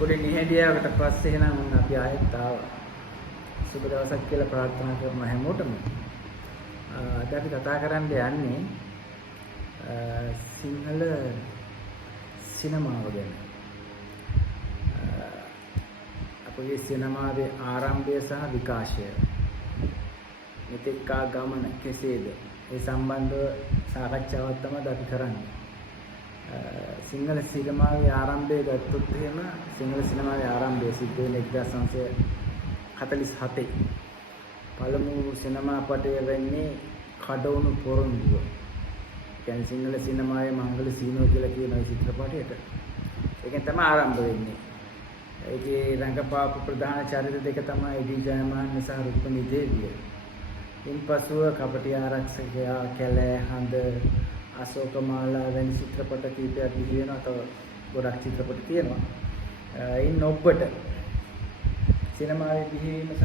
පොඩි නිහඬියාවකට පස්සේ එහෙනම් අපි ආයෙත් ආවා. සුබ දවසක් කියලා ප්‍රාර්ථනා කරන හැමෝටම අද අපි කතා කරන්න යන්නේ සිංහල සිනමාව ගැන. අපගේ සිනමාවේ ආරම්භය සහ විකාශය. මෙතෙක් ආ ගමන කෙසේද? ඒ සම්බන්ධව සාකච්ඡාවක් තමයි අපි කරන්නේ. සිංහල සිනමාවේ ආරම්භය ගත්තොත් එහෙම සිංහල සිනමාවේ ආරම්භය සිද්ධ වෙන්නේ 1947. පළමු සිනමා පටය වෙන්නේ කඩවුණු පොරොන්දුව. කියන්නේ සිංහල සිනමාවේ මංගල සීනෝ කියලා කියන චිත්‍රපටයට. ඒකෙන් තමයි ආරම්භ වෙන්නේ. ඒකේ රංගපාපු ප්‍රධාන චරිත දෙක තමයි ඩී ජයමාන්න සහ රුක්මනී දේවිය. ඉන්පසුව කපටි ආරක්ෂකයා, කැලෑ හඳ, අශෝකමාලා වැනි චිත්‍රපට කීපයක් බිහි වෙනවා. තව ගොඩක් චිත්‍රපට තියෙනවා. ඉන් ඔබට සිනමාවේ බිහිවීම සහ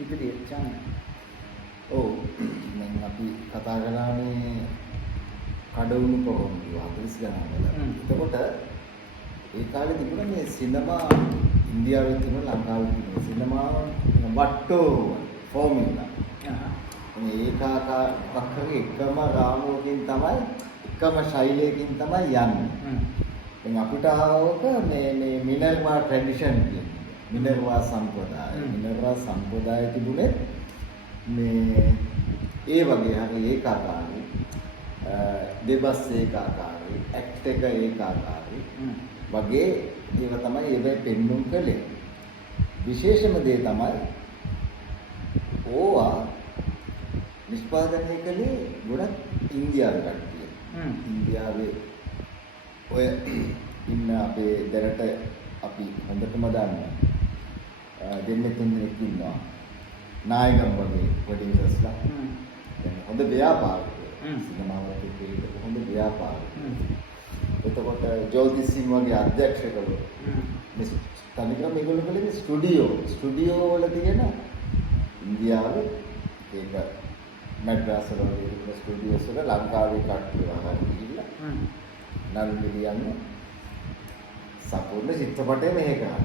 ඉදිරිය චන්න. ඔව් දැන් අපි කතා කරන්නේ කඩවුණු පොරොන්දුව 40 ගණන් වල. එතකොට ඒ කාලේ තිබුණ මේ සිනමා ඉන්දියාවේ තිබුණ ලංකාවේ තිබුණ සිනමා වට්ටෝ ෆෝමියුලා. මේ ඒකාකාරී එකම රාමුවකින් තමයි එකම ශෛලියකින් තමයි යන්නේ. දැන් අපිට ආවක මේ මිනර්වා ට්‍රැඩිෂන් කියන්නේ. මිනර්වා සම්ප්‍රදාය තිබුණේ මේ ඒ වගේ හරි ඒකාකාරී දෙබස් ඒකාකාරී ඇක්ට් එක ඒකාකාරී වගේ ඒව තමයි ඒවෙ පෙන්වුම් කළේ. විශේෂම දේ තමයි ඕවා නිෂ්පාදනය කළේ ගොඩක් ඉන්දියාවේ කට්ටිය. ඉන්දියාවේ ඔය ඉන්න අපේ දැනට අපි හොඳටම දන්න දෙන්නේ තුන්දෙනෙක් ඉන්නවා. නායකම් වගේ ප්‍රොඩියුසර්ස්ලා. දැන් හොඳ ව්‍යාපාරිකයෝ. සිනමාවට ඒක හොඳ ව්‍යාපාරිකයෝ. එතකොට ජෝතිෂ් සිං වගේ අධ්‍යක්ෂකවරු. මේ තනිකර මේගොල්ලෝ කලේ ස්ටුඩියෝ වල තියෙන ඉන්දියාවේ ඒක මැඩ්‍රාස් වල තියෙන ස්ටුඩියෝස් වල ලංකාවේ කට්ටිය වහන් ගිහිල්ලා නල් මිලියන් සම්පූර්ණ චිත්‍රපටය මෙහෙ කරා.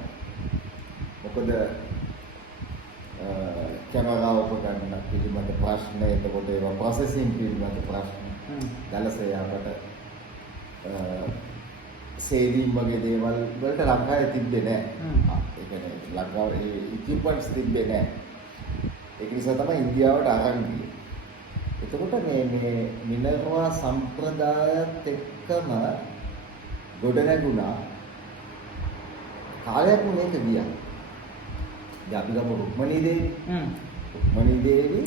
මොකද කැමරාව උපකරණ පිළිබඳ ප්‍රශ්න, එතකොට ඒවා ප්‍රොසෙසින් පිළිබඳ ප්‍රශ්න, දලසයාකට සේවිං වගේ දේවල් වලට ලංකාවේ තිබ්බේ නැහැ. ඒ කියන්නේ ලංකාවේ ඉක්විප්මන්ට්ස් තිබ්බේ නැහැ. ඒක නිසා තමයි ඉන්දියාවට අරන් ගියේ. එතකොට මේ මිනර්වා සම්ප්‍රදායත් එක්කම ගොඩනැගුණා කාලයක් මේක ගියා. දැන් අපි ගමු රුක්මනී දේවි. රුක්මනී දේවි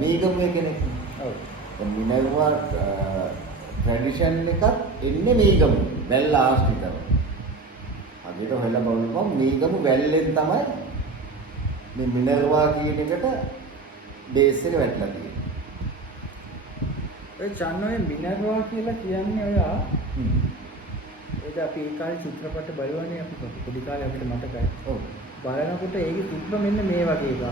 මේගමේ කෙනෙක්. ඔව්. දැන් මිනර්වා ට්‍රැඩිෂන් එකත් එන්නේ මේගම. වැල්ල ආශ්‍රිතව. අගේට හොයලා බලපුවම මේගම වැල්ලෙන් තමයි මේ මිනර්වා කියන එකට බේස් එක වැටලා තියෙන්නේ. ඔය චන්නෝයේ මිනර්වා කියලා කියන්නේ ඔය ඒක අපි ඒ කාලේ චිත්‍රපට බලවන්නේ අපි පොඩි කාලේ අපිට මතකයි. ඔව්. බලනකොට ඒකේ තිබ්බ මෙන්න මේ වගේ එකක්.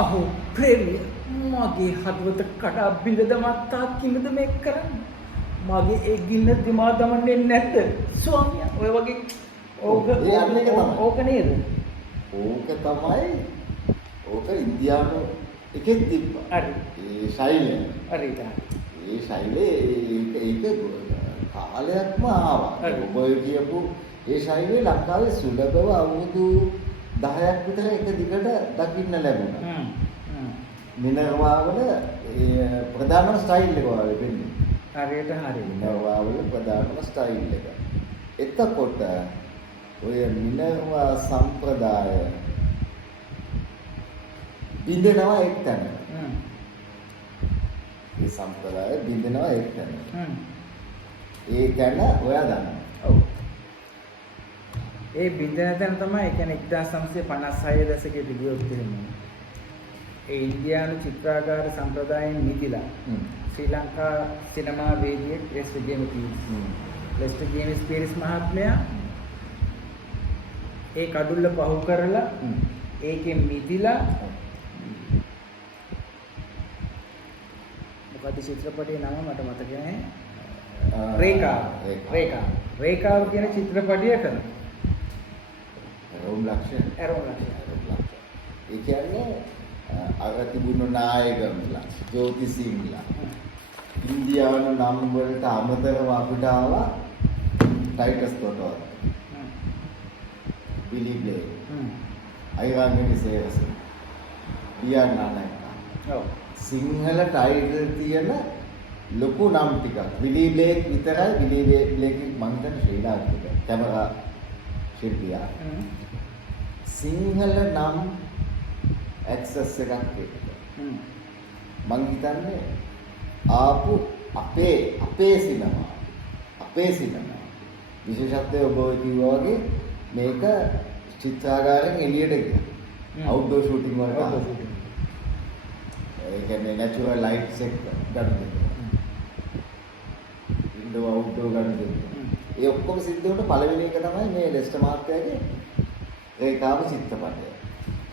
අහෝ ප්‍රේමිය මගේ හදවත කඩා බිඳ දමත්තා කිමද මේක කරන්නේ? මගේ ඒ ගින්න දිමා දමන්නේ නැද්ද? ස්වාමියා ඔය වගේ ඕක නේද? ඕක ඉන්දියානු එකෙක් තිබ්බා. හරි. ඒ ශෛලිය. හරි. ඒ ශෛලිය ඒක කාලයක්ම ආවා. ඔබ කියපු ඒ ශෛලිය ලංකාවේ සුලභව අවුරුදු 10ක් විතර එක දිගට දකින්න ලැබුණා. මිනර්වා වල ඒ ප්‍රධානම ස්ටයිල් එක වගේ වෙන්නේ. හරියට හරි. මිනර්වා වල ප්‍රධානම ස්ටයිල් එක. එතකොට ඔය මිනර්වා සම්ප්‍රදාය බින්දනවා එක්තැන. මේ සම්ප්‍රදාය බින්දනවා එක්තැන. ඒ තැන ඔයා දන්නවා. ඔව්. ඒ බින්දන තැන තමයි ඒ කියන්නේ 1956 දශකයේ ගියොත් එහෙම. ඒ ඉන්දියානු චිත්‍රාගාර සම්ප්‍රදායෙන් නිදිලා ශ්‍රී ලංකා සිනමා වේදිකේ ලෙස්ටර් ජේම්ස් පීරිස් මහත්මයා ඒ කඩුල්ල පහු කරලා ඒකෙන් මිදිලා මොකද චිත්‍රපටයේ නම මට මතක නැහැ. රේඛාව කියන චිත්‍රපටිය කරන ඇරෝම් ලක්ෂණ. ඒ කියන්නේ අර තිබුණු නායකම්ලා, ජෝතිෂීන්ලා, ඉන්දියානු නම් වලට අමතරව අපිට ආවා ටයිටස් තොටවල. බිලි බ්ලේ. අයිරාන්ගේ සේවස. ලියන්න නැහැ. ඔව්. සිංහල ටයිටල් තියෙන ලොකු නම් ටිකක්. බිලි බ්ලේ විතරයි. බිලි බ්ලේ මං හිතන්නේ ශ්‍රී ලාංකික කැමරා ශිල්පියා. සිංහල නම් ඇක්සස් එකක් එක්ක. මං හිතන්නේ ආපු අපේ සිනමා විශේෂත්වය ඔබ කිව්වා වගේ මේක චිත්‍රාගාරයෙන් එළියට ගියා. අවුට්ඩෝර් ෂූටින් වලට. ඒ කියන්නේ නැචරල් ලයිට්ස් එක ගන්න දෙනවා. ඉන්ඩෝ අවුට්ඩෝර් ගන්න දෙනවා. ඒ ඔක්කොම සිද්ධ වුණ පළවෙනි එක තමයි මේ ලෙස්ටර් මහත්තයාගේ රේඛාව චිත්‍රපටය.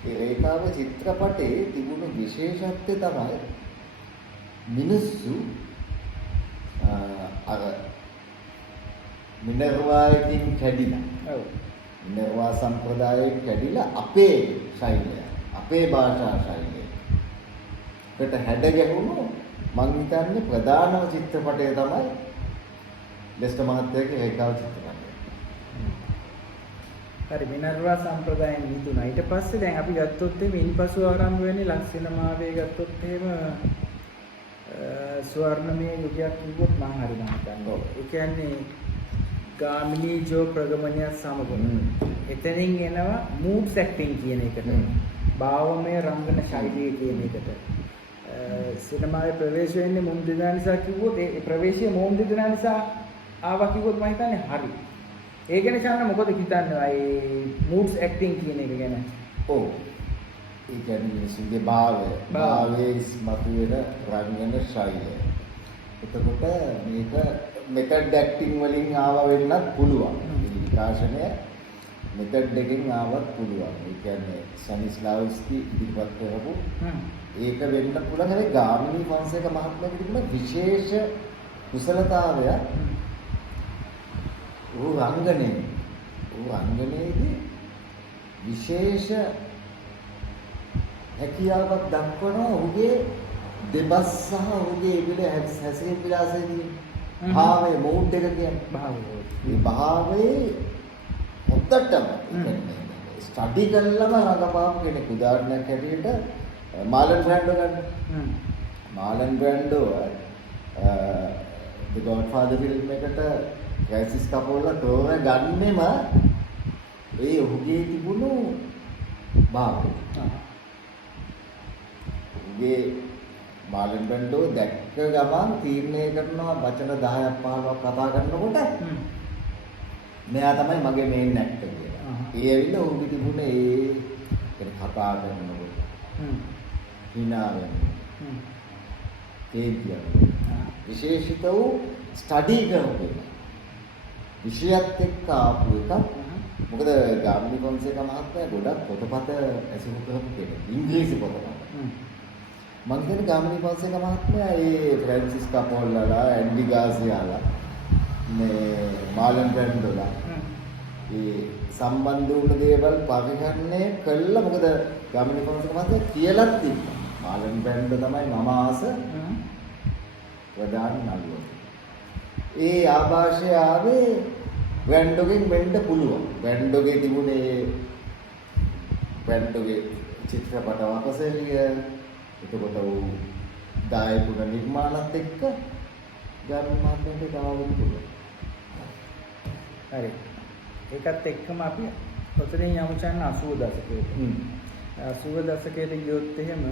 ඒ රේඛාව චිත්‍රපටයේ තිබුණු විශේෂත්වය තමයි මිනිස්සු අර මිනර්වායකින් කැඩිලා. ඔව්. මිනර්වා සම්ප්‍රදායෙන් කැඩිලා අපේ ශෛලිය, අපේ භාෂා ශෛලිය. ඒකට හැඩ ගැහුණු මං හිතන්නේ ප්‍රධානම චිත්‍රපටය තමයි ලෙස්ටර් මහත්තයාගේ රේඛාව චිත්‍රපටය. හරි මිනර්වා සම්ප්‍රදායෙන් නිදුණා. ඊට පස්සේ දැන් අපි ගත්තොත් මේ ඉන්පසු ආරම්භ වෙන්නේ ලක්ෂ සිනමාවේ ගත්තොත් එහෙම ස්වර්ණමය යුගයක් කිව්වොත් මම හරි හිතන්නේ. ඒ කියන්නේ ගාමිණී ජෝ ප්‍රගමනියත් සමග එතනින් එනවා මූඩ්ස් ඇක්ටිං කියන එකට. භාවමය රංගන ශෛලිය කියන එකට. සිනමාවේ ප්‍රවේශ වෙන්නේ මුම් දෙදා නිසා කිව්වොත් ඒ ප්‍රවේශයේ මුම් දෙදා නිසා ආවා කිව්වොත් මම හිතන්නේ හරි. ඒ ගැන චන්න මොකද හිතන්නේ? ඒ මූඩ්ස් ඇක්ටිං කියන එක ගැන. ඔව්. ඒ කියන්නේ මිනිසුන්ගේ භාවයේ ඉස්මතු වෙන රංගන ශෛලිය. එතකොට මේක මෙතඩ් ඇක්ටිං වලින් ආව වෙන්නත් පුළුවන්. විකාශනය මෙතඩ් එකකින් ආවත් පුළුවන්. ඒ කියන්නේ සනිස්ලාව්ස්කි ඉදිරිපත් කරපු ඒක වෙන්න පුළුවන්. හැබැයි ගාමිණී වංශයක මහත්මයාට තිබුණ විශේෂ කුසලතාවය රංගනයේදී විශේෂ හැකියාවක් දක්වනවා. ඔහුගේ දෙබස් සහ ඔහුගේ ඉබිල හැසිරීම විලාසයේදී භාවයේ මූඩ් එක කියන්නේ මේ භාවයේ හොද්දටම ස්ටඩි කළාම රඟපාපු කෙනෙක්. උදාහරණයක් හැටියට මාලන් බ්‍රැන්ඩෝ ගන්න. මාලන් බ්‍රැන්ඩෝ The Godfather ෆිල්ම් එකට ෆ්‍රැන්සිස් කපෝලා තෝර ගන්නෙම ඒ ඔහුගේ තිබුණු භාවය. ඔහුගේ මාලන් බ්‍රැන්ඩෝ දැක්ක ගමන් තීරණය කරනවා වචන 10ක් 15ක් කතා කරනකොට මෙයා තමයි මගේ මේන් ඇක්ටර් කියලා. ඒ ඇවිල්ලා ඔහුගේ තිබුණ ඒ කතා කරනකොට hina වෙනවා. විශේෂිත වූ ස්ටඩි කරපු එක. විෂයත් එක්ක ආපු එකක්. මොකද ගාමිණී ෆොන්සේකා මහත්මයා ගොඩක් පොතපත ඇසුරු කරපු කෙනෙක්. ඉංග්‍රීසි පොතපත. මම කියන්නේ ගාමිණී ෆොන්සේකා මහත්මයා ඒ ෆ්‍රැන්සිස් කපෝලාලා, ඇන්ඩි ගාසියාලා, මේ මාලන් බ්‍රැන්ඩෝලා ඒ සම්බන්ධ වුණු දේවල් පරිහරණය කළා. මොකද ගාමිණී ෆොන්සේකා මහත්මයා කියලාත් තිබ්බා. මාලන් බ්‍රැන්ඩෝ තමයි මම ආස ප්‍රධාන නළුවා. ඒ ආభాෂය ආවේ බ්‍රැන්ඩෝගෙන් වෙන්න පුළුවන්. බ්‍රැන්ඩෝගේ තිබුණේ බ්‍රැන්ඩෝගේ චිත්‍රපට වපසෙලිය එතකොට ඌ දායකුණ නිර්මාණත් එක්ක ගාමිණී මහත්මයාට ගාවුම් පුළුවන්. හරි. ඒකත් එක්කම අපි ඔතනින් යමු චන්න 80 දශකයට. 80 දශකයට ගියොත් එහෙම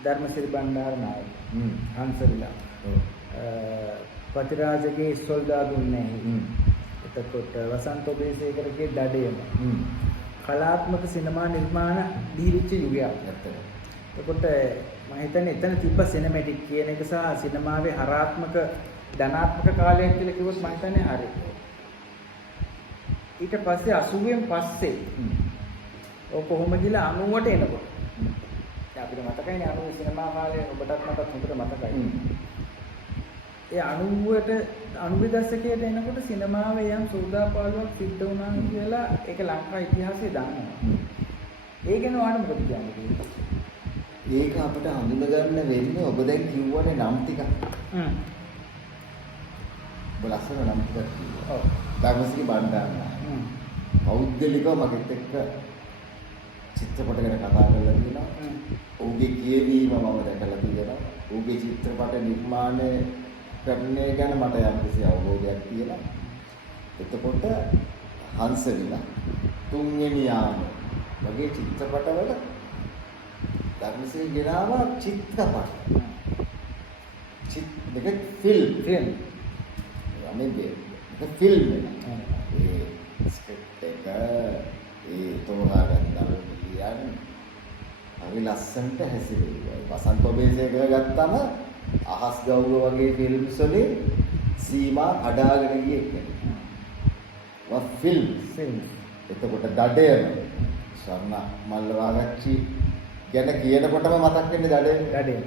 ධර්මසිරි බණ්ඩාරනායක හංසවිලා පතිරාජගේ සොල්දාදුන් නැහැ. එතකොට වසන්ත ඔබේසේකරගේ දඩයම කලාත්මක සිනමා නිර්මාණ දීවිච්ච යුගයක්. එතකොට මම හිතන්නේ එතන තිබ්බ සිනමැටික් කියන එක සහ සිනමාවේ හරාත්මක ධනාත්මක කාලයක් කියලා කිව්වොත් මම හිතන්නේ හරි. ඊට පස්සේ 80න් පස්සේ ඔය කොහොම ගිහලා 90ට එනකොට අපිට මතකයිනේ 90 සිනමා කාලේ ඔබටත් මටත් හොඳට මතකයි. ඒ 90 දශකයට එනකොට සිනමාවේ යම් සෝදාපාලුවක් සිද්ධ වුණා කියලා ඒක ලංකා ඉතිහාසයේ දන්නවා. ඒ ගැන ඔයාලට මොකද කියන්නේ? ඒක අපිට හඳුනගන්න වෙන්නේ ඔබ දැන් කිව්වනේ නම් ටික. ඔබ ලස්සන නම් ටිකක් කිව්වා. ඔව්. ධර්මසිරි බණ්ඩාරනායක. පෞද්ගලිකව මගෙත් එක්ක චිත්‍රපට ගැන කතා කරලා තියෙනවා. ඔහුගේ කියවීම මම දැකලා තියෙනවා. ඔහුගේ චිත්‍රපට නිර්මාණය කරන්නේ ගැන මට යම්කිසි අවබෝධයක් තියෙනවා. එතකොට හංසවිල තුන්වෙනි යාම වගේ චිත්‍රපටවල ධර්මසිරි ගෙනාව චිත්‍රපට. දෙක ෆිල්ම්. යන්නේ දෙක ෆිල්ම් ඒ ස්ක්‍රිප්ට් එක ඒ තෝරා ගන්නවා කියන්නේ හරි ලස්සනට හැසිරෙනවා. වසන්ත ඔබේසේකර ගත්තම අහස් ගව්ව වගේ ෆිල්ම්ස් වලින් සීමා කඩාගෙන ගිය එක. ෆිල්ම්ස්. එතකොට දඩයම ස්වර්ණ මල්ලවාගච්චි ගැන කියනකොටම මතක් වෙන්නේ දඩයම.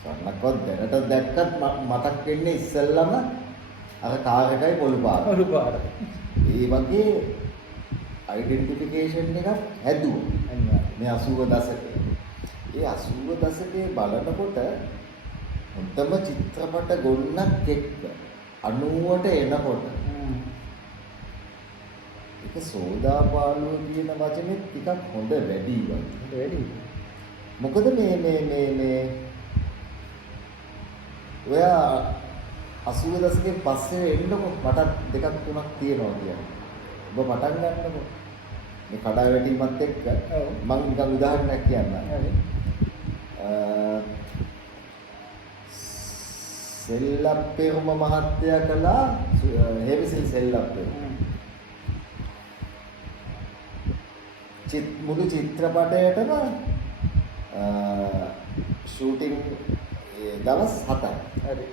ස්වර්ණකවත් දැනට දැක්කත් මතක් වෙන්නේ ඉස්සෙල්ලම අර කාර් එකයි පොළු පාර. ඒ වගේ අයිඩෙන්ටිෆිකේෂන් එකක් හැදුවා. මේ 80 දශකේ. ඒ 80 දශකේ බලනකොට හොඳම චිත්‍රපට ගොන්නක් එක්ක 90ට එනකොට ඒක සෝදාපාලුව කියන වචනේ ටිකක් හොඳ වැඩි වගේ. මොකද මේ ඔයා 80 දශකේ පස්සේ එන්නකො මට දෙකක් තුනක් තියෙනවා කියන්නේ. ඔබ පටන් ගන්නකො මේ කඩාවැටීමත් එක්ක මම නිකන් උදාහරණයක් කියන්නම්. සෙල්ලප්පේරුම මහත්තයා කළා හේවිසිල් සෙල්ලප්පේ. මුළු චිත්‍රපටයටම ෂූටින් දවස් 7යි. හරි.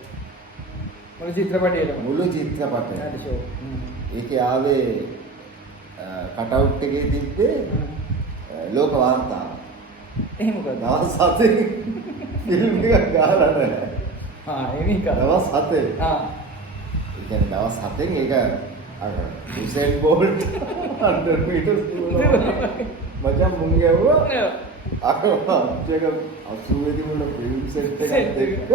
මුළු චිත්‍රපටය. හරි ෂෝ. ඒකේ ආවේ කටවුට් එකේ තිබ්බේ ලෝක වාර්තාව. එහෙම මොකද? දවස් 7 ෆිල්ම් එකක් ගහලා නැහැ. එනික දවස් 7. ඒ කියන්නේ දවස් 7න් ඒක අර යුසේන් බෝල්ට් 100 මීටර් මචං මුන් ගැව්වා. ඒක 80 දී මුල ෆිල්ම් සෙට් එකත් එක්ක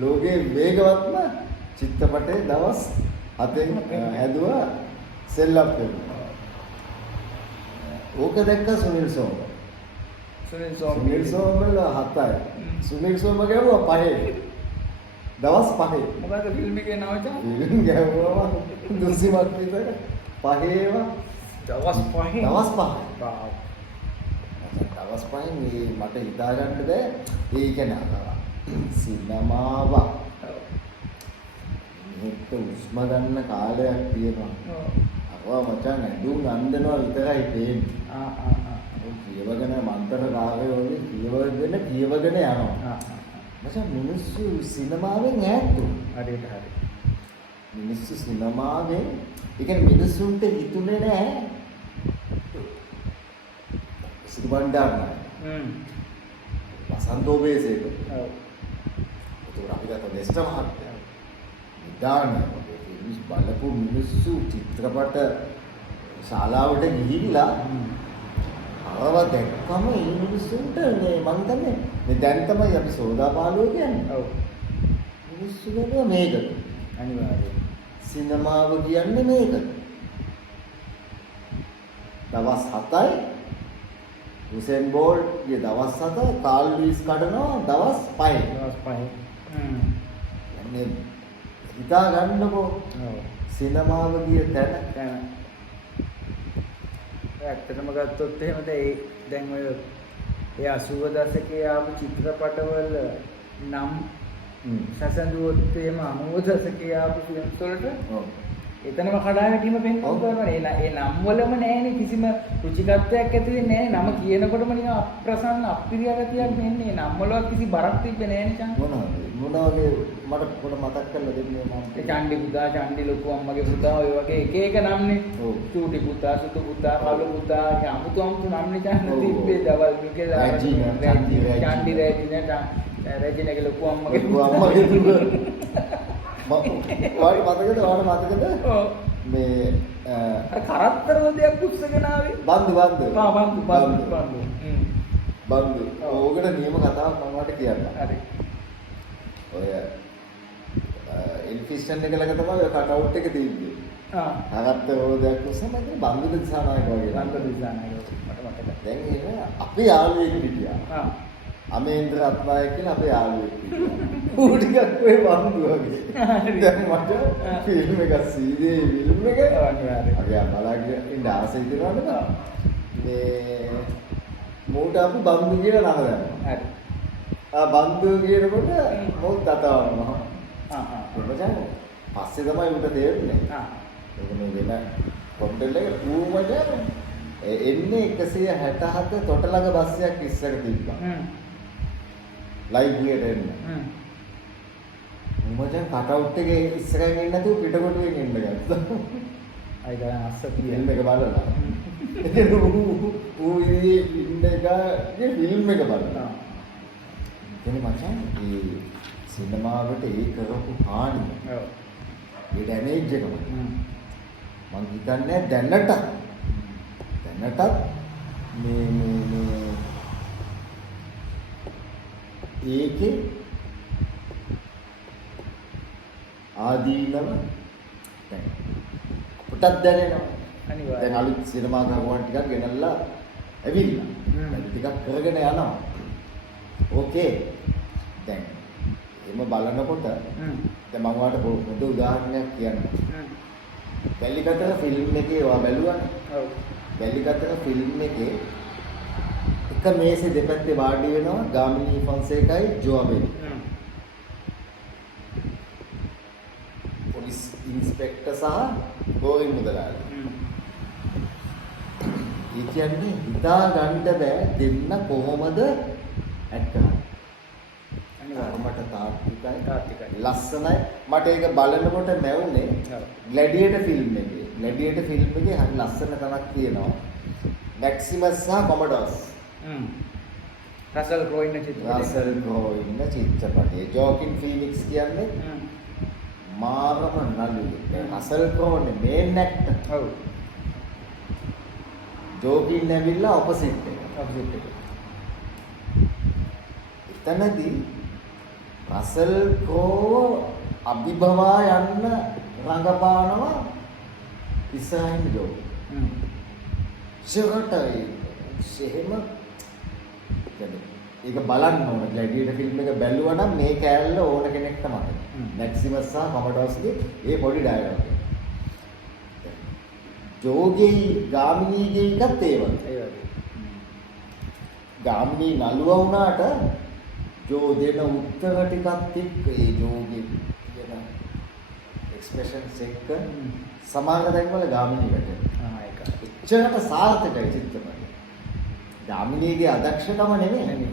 ලෝකේ වේගවත්ම චිත්‍රපටයේ දවස් 7න් හැදුවා සෙල්ලම් ෆිල්ම්. ඕක දැක්ක සුනිල් සෝම. සුනිල් සෝම වල 7යි. සුනිල් සෝම ගැව්වා 5. දවස් 5. මොකද ෆිල්ම් එකේ නම චා? ෆිල්ම් ගැව්වා දුසිමත් විතර 5 දවස් 5. දවස් 5. දවස් 5 මේ මට හිතා ගන්න බෑ. ඒ කියන්නේ සිනමාව මේක උස්ම ගන්න කාලයක් තියෙනවා. අපවා මචං ඇඳුම් අඳිනවා විතරයි තේන්නේ. කියවගෙන මන්තර කාර්යය වලින් කියවගෙන යනවා. මචං මිනිස්සු සිනමාවෙන් ඈත් වුණා. හරියට හරි. මිනිස්සු සිනමාවෙන් ඒ කියන්නේ මිනිස්සුන්ට හිතුනේ නෑ. සිදු බණ්ඩාරනායක. වසන්ත ඔබේසේකර. ඔව්. ඒක අපි ගත්ත ලෙස්ටර් මහත්තයා. නිදානේ ෆිල්ම්ස් බලපු මිනිස්සු චිත්‍රපට ශාලාවට ගිහිල්ලා අරව දැක්කම ඒ මිනිස්සුන්ට මේ මං දන්නේ මේ දැන් තමයි අපි සෝදාපාලුව කියන්නේ. ඔව්. මිනිස්සු කියනවා මේකද? අනිවාර්යයෙන්. සිනමාව කියන්නේ මේකද? දවස් 7යි යුසේන් බෝල්ට්ගේ දවස් 7 කාල් ලුයිස් කඩනවා දවස් 5. දවස් 5. යන්නේ හිතා ගන්නකො. ඔව්. සිනමාව ගිය තැන. ඇත්තටම ගත්තොත් එහෙම දැන් ඔය ඒ 80 දශකයේ ආපු චිත්‍රපටවල නම් සැසඳුවොත් එහෙම 90 දශකයේ ආපු ෆිල්ම්ස් වලට එතනම කඩාවැටීම පෙන්වනවා. ඒ නම් වලම නැහැනේ කිසිම රුචිකත්වයක් ඇති වෙන්නේ නැහැ. නම කියනකොටම නිකන් අප්‍රසන්න අප්‍රිය ගතියක් එන්නේ. නම් වලවත් කිසි බරක් තිබ්බේ නැහැ නේ. මොනවාගේ මට පොඩ මතක් කරලා දෙන්නේ මම. ඒ චණ්ඩි පුතා, චණ්ඩි ලොකු අම්මගේ පුතා ඔය වගේ එක එක නම්නේ. ඔව්. චූටි පුතා, සුදු පුතා, කළු පුතා, අමුතු නම්නේ චන්න තිබ්බේ. දවල් මිකේලා චණ්ඩි රැජිනා රජිනගේ ලොකු අම්මගේ අම්මගේ දුව. වාට මතකද? ඔව්. මේ අර කරත්තර රෝදයක් උස්සගෙන ආවේ. බන්දු. බන්දු. ඕකට නියම කතාවක් මම වට කියන්න. හරි. ඔය ඉන්ෆිස්ටන් එක ළඟ තමයි ඔය කට් අවුට් එක තියෙන්නේ. කරත්තර රෝදයක් උස්සන බන්දු දිසානායක වගේ. බන්දු දිසානායක මට මතකයි. දැන් එහෙම අපේ යාළුවෙක් හිටියා. අමේන්ද්‍ර රත්නායක කියලා අපේ යාළුවෙක් හිටියා. ඌ ටිකක් ඔය බන්දු වගේ. දැන් මට ෆිල්ම් එක සීදී ෆිල්ම් එක අනිවාර්යයෙන්. අපි බලාගෙන ඉන්න ආසයි දෙනවද? මේ මෝට අපි බන්දු කියලා නම දැම්මා. හරි. බන්දු කියනකොට මොකක් කතාවනවා. එතකොට පස්සේ තමයි උට තේරෙන්නේ. ඒක මේ වෙන කොන්ටෙන්ට් එක ඌමද එන්නේ 167 තොටලඟ බස් එකක් ඉස්සර තිබ්බා. ලයිව් එකට එන්න. ඌමද කට් අවුට් එකේ ඉස්සරහින් එන්නේ නැතුව පිටකොටුවෙන් එන්න ගත්තා. අයි ගාන අස්සතිය ෆිල්ම් එක බලලා. ඌ ඉන්නේ එකගේ ෆිල්ම් එක බලලා. එතන මචං මේ සිනමාවට ඒ කරපු හානිය. ඔව්. ඒ ඩැමේජ් එක මම හිතන්නේ දැනටත් මේ ඒකේ ආදීනව දැන් අපටත් දැනෙනවා. අනිවාර්යයෙන්. දැන් අලුත් සිනමා කරුවන් ටිකක් ගෙනල්ලා ඇවිල්ලා. ටිකක් කරගෙන යනවා. ඕකේ. දැන් එම බලනකොට දැන් මම වාට පොඩි උදාහරණයක් කියන්නම්. බැලිකතර ෆිල්ම් එකේ ඔයා බැලුවානේ. ඔව්. බැලිකතර ෆිල්ම් එකේ එක මේසේ දෙපැත්තේ වාඩි වෙනවා ගාමිණී ෆොන්සේකයි ජෝබෙල්. පොලිස් ඉන්ස්පෙක්ටර් සහ ගෝවින්ද මුදලාලි. ඒ කියන්නේ හිතා ගන්න බෑ දෙන්න කොහොමද ඇඩ් කරන්නේ. මට තාත්විකයි ලස්සනයි මට ඒක බලනකොට නැවුනේ ග්ලැඩියේටර් ෆිල්ම් එකේ හරි ලස්සන තැනක් තියෙනවා මැක්සිමස් සහ කොමඩෝස් රසල් ක්‍රෝ ඉන්න චිත්‍රපටයේ ජෝකින් ෆීනික්ස් කියන්නේ මාරම නළුවෙක් රසල් ක්‍රෝනේ මේන් ඇක්ටර් ඔව් ජෝකින් නැවිලා ඔපොසිට් එක එතනදී රසල් ක්‍රෝ අභිභවා යන්න රඟපානවා ඉස්සරහින් ජෝ. ෂර්ටයි එහෙම ඒක බලන්න ඕන ග්ලැඩියේටර් ෆිල්ම් එක බැලුවා නම් මේ කෑල්ල ඕන කෙනෙක් තමයි. මැක්සිමස් සහ කොමඩෝස්ගේ ඒ පොඩි ඩයලොග් එක. ජෝගේ ගාමිණීගේ එකත් ඒ වගේ. ගාමිණී නළුවා වුණාට ජෝ දෙන උත්තර ටිකත් එක්ක ඒ ජෝගේ කියන එක්ස්ප්‍රෙෂන්ස් එක්ක සමාන දැන්වල ගාමිණීකට එච්චරට සාර්ථකයි චිත්‍රපටය. ගාමිණීගේ අදක්ෂකම නෙමෙයි.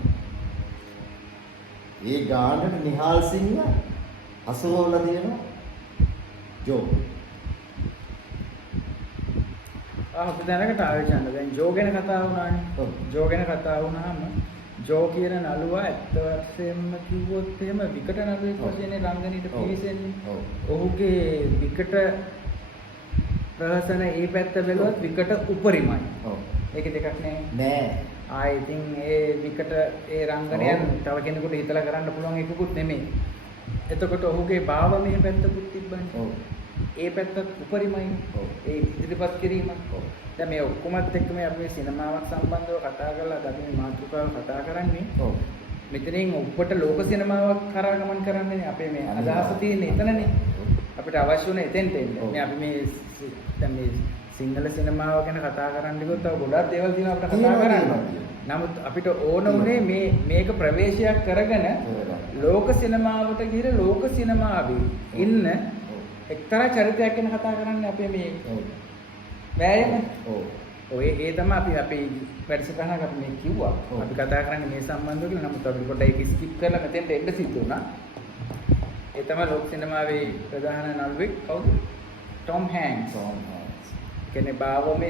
ඒ ගානට නිහාල් සිංහ හසුරවලා තියෙනවා ජෝ. අපි දැනකට ආවේ චන්ද දැන් ජෝ ගැන කතා වුණානේ. ජෝ ගැන කතා වුණාම ජෝ කියන නළුවා ඇත්ත වශයෙන්ම කිව්වොත් එහෙම විකට නළුවෙක් වශයෙන් රංගනීට පිවිසෙන්නේ. ඔහුගේ විකට ප්‍රහසන ඒ පැත්ත බැලුවත් විකට උපරිමයි. ඔව්. ඒක දෙකක් නෑ. ආයි ඉතින් ඒ විකට ඒ රංගනයන් තව කෙනෙකුට හිතලා කරන්න පුළුවන් එකකුත් නෙමෙයි. එතකොට ඔහුගේ භාවමය පැත්තකුත් තිබ්බනේ. ඔව්. ඒ පැත්තත් උපරිමයි. ඔව්. ඒ ඉදිරිපත් කිරීම. ඔව්. දැන් මේ ඔක්කොමත් එක්ක මේ අපි මේ සිනමාවක් සම්බන්ධව කතා කරලා අපි මේ මාතෘකාව කතා කරන්නේ. ඔව්. මෙතනින් උඩට ලෝක සිනමාවක් කරා ගමන් කරන්නේ අපේ මේ අදහස තියෙන්නේ එතනනේ. අපිට අවශ්‍ය වුණේ එතෙන්ට එන්න. මේ අපි මේ දැන් මේ සිංහල සිනමාව ගැන කතා කරන්න ගියොත් තව ගොඩාක් දේවල් තියෙනවා අපිට කතා කරන්න. නමුත් අපිට ඕන උනේ මේක ප්‍රවේශයක් කරගෙන ලෝක සිනමාවට ගිහින් ලෝක සිනමාවේ ඉන්න එක්තරා චරිතයක් ගැන කතා කරන්න අපේ මේ වෑයම. ඔය ඒ තමයි අපි අපේ වැඩසටහනක අපි මේ කිව්වා. අපි කතා කරන්නේ මේ සම්බන්ධව කියලා. නමුත් අපි පොඩ්ඩක් ඒක ස්කිප් කරලා මෙතෙන්ට එන්න සිද්ධ වුණා. ඒ තමයි ලෝක සිනමාවේ ප්‍රධාන නළුවෙක් කවුද? ටොම් හැන්ක්ස්. කෙනේ භාවමය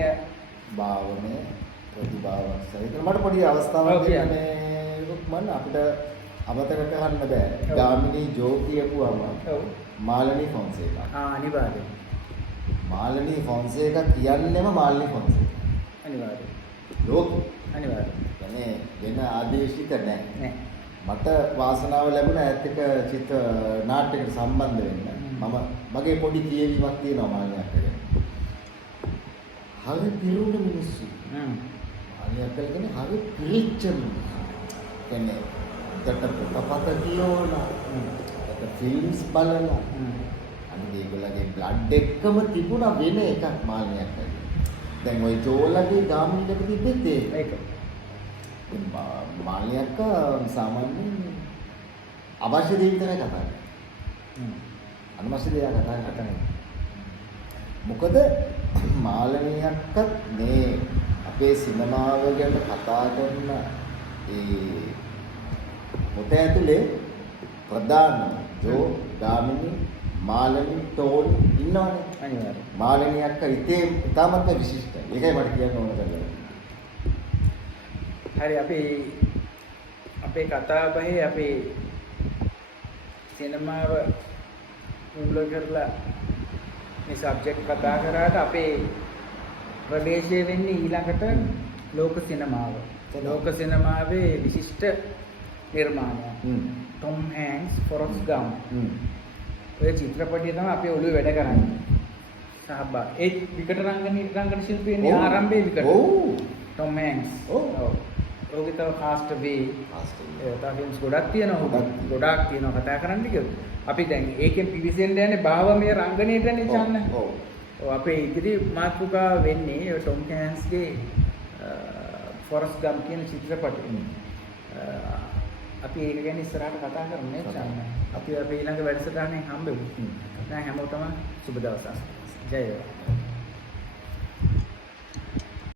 ප්‍රතිභාවක් සහිත මට පොඩි අවස්ථාවක් මේ රුක්මන් අපිට අමතක කරන්න බෑ. ඔව්. ගාමිණී ජෝ කියපුවම ඔව්. මාලනී ෆොන්සේකා. අනිවාර්යයෙන්. මාලනී ෆොන්සේකා කියන්නේම මාලනී ෆොන්සේකා. අනිවාර්යයෙන්. ලෝකෙ. අනිවාර්යයෙන්. يعني වෙන ආදේශික නැහැ. නෑ. මට වාසනාව ලැබුණා ඈත් එක චිත්‍ර නාට්‍යයකට සම්බන්ධ වෙන්න. මම මගේ පොඩි කියවීමක් තියෙනවා මාළනියක් ගැන. හරි පිරුණු මිනිස්සු. මාළනියක් කියන්නේ හරි පිරිච්ච මිනිස්සු. කියන්නේ දෙකට පොතපත කියවලා, ෆිල්ම්ස් බලලා. අනිත් ඒගොල්ලගේ බ්ලඩ් එක්කම තිබුණා වෙන එකක් මාළනියක් කියන්නේ. දැන් ওই ජෝලගේ ගාමිණීකට තිබෙත් ඒක. මාළනියක් සාමාන්‍යයෙන් අවශ්‍ය දේ විතරයි කතා කරන්නේ. අනවශ්‍ය දේවල් කතා කරන්නේ. මොකද මාළනියක්වත් මේ අපේ සිනමාව ගැන කතා කරන ඒ පොත ඇතුලේ ප්‍රධාන ජෝ ගාමිණී මාළනී ටෝනි ඉන්නවනේ. අනිවාර්යයෙන්. මාළනියක්ක ඉතේ ඉතාමත් විශිෂ්ටයි. ඒකයි මට කියන්න ඕන කරලා. හරි අපේ කතා බහේ අපේ සිනමාව මුල කරලා මේ සබ්ජෙක්ට් කතා කරාට අපේ ප්‍රදේශය වෙන්නේ ඊළඟට ලෝක සිනමාව. ලෝක සිනමාවේ විශිෂ්ට නිර්මාණයක්. Tom Hanks Forrest Gump. ඔය චිත්‍රපටිය තමයි අපේ ඔළුවේ වැඩ කරන්නේ. සහබා ඒ විකට රංගන ශිල්පීන්ගේ ආරම්භයේ විකට. ඔව්. ටොම් හෑන්ක්ස්. ඔව්. ඔහුගේ තව කාස්ට් වේ ෆිල්ම්ස් ගොඩක් තියෙනවා. ගොඩාක් තියෙනවා කතා කරන්න කිව්වොත්. අපි දැන් ඒකෙන් පිවිසෙන්න යන්නේ භාවමය රංගනයටනේ චන්න. ඔව්. අපේ ඉදිරි මාතෘකාව වෙන්නේ ටොම් හෑන්ක්ස්ගේ ෆොරස්ට් ගම් කියන චිත්‍රපටය. අපි ඒක ගැන ඉස්සරහට කතා කරමු චන්න. අපි ඊළඟ වැඩසටහනේ හම්බෙමු. දැන් හැමෝටම සුබ දවසක්. ජය වේවා.